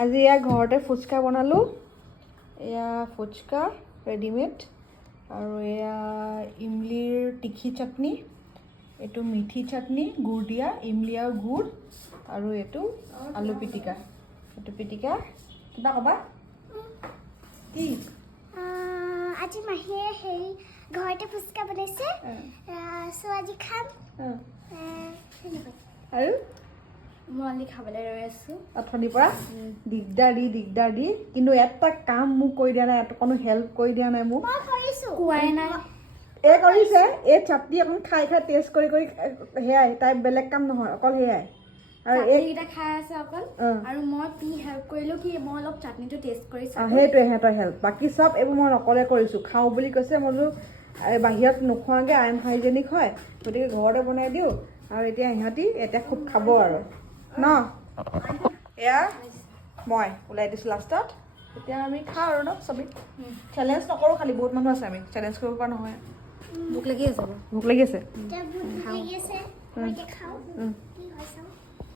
আজি এয়া ঘৰতে ফুচকা বনালোঁ এয়া ফুচকা ৰেডিমেড আৰু এয়া ইমলিৰ তিখি চাটনি এইটো মিঠি চাটনি গুড় দিয়া ইমলি আৰু গুড় আৰু এইটো আলু পিটিকা এইটো পিটিকা কিবা ক'বা কি আজি মাহীয়ে হেৰি ঘৰতে ফুচকা বনাইছে সো আজি খাম আৰু মই খাবলৈ ৰৈ আছোঁ অথনিৰ পৰা দিগদাৰ দি কিন্তু এটা কাম মোক কৰি দিয়া নাই কোনো হেল্প কৰি দিয়া নাই মোক মই কৰিছোঁ কোৱাই নাই এই কৰিছে এই চাটনি অকণ খাই টেষ্ট কৰি সেয়াই তাই বেলেগ কাম নহয় অকল সেয়াই আৰু এইকেইটা খাই আছে অকল আৰু মই পি হেল্প কৰিলোঁ কি মই অলপ চাটনিটো টেষ্ট কৰিছোঁ সেইটোৱে সিহঁতৰ হেল্প বাকী চব এইবোৰ মই অকলে কৰিছোঁ খাওঁ বুলি কৈছে মই বোলো বাহিৰত নোখোৱাকৈ আনহাইজেনিক হয় গতিকে ঘৰতে বনাই দিওঁ আৰু এতিয়া সিহঁতি এতিয়া খুব খাব আৰু ন এয়া মই ওলাই দিছোঁ লাষ্টত এতিয়া আমি খাওঁ আৰু ন চবেই চেলেঞ্জ নকৰোঁ খালি বহুত মানুহ আছে আমি চেলেঞ্জ কৰিব পৰা নহয় ভোক লাগি আছে ভোক লাগি আছে ভোক লাগি আছে খাওঁ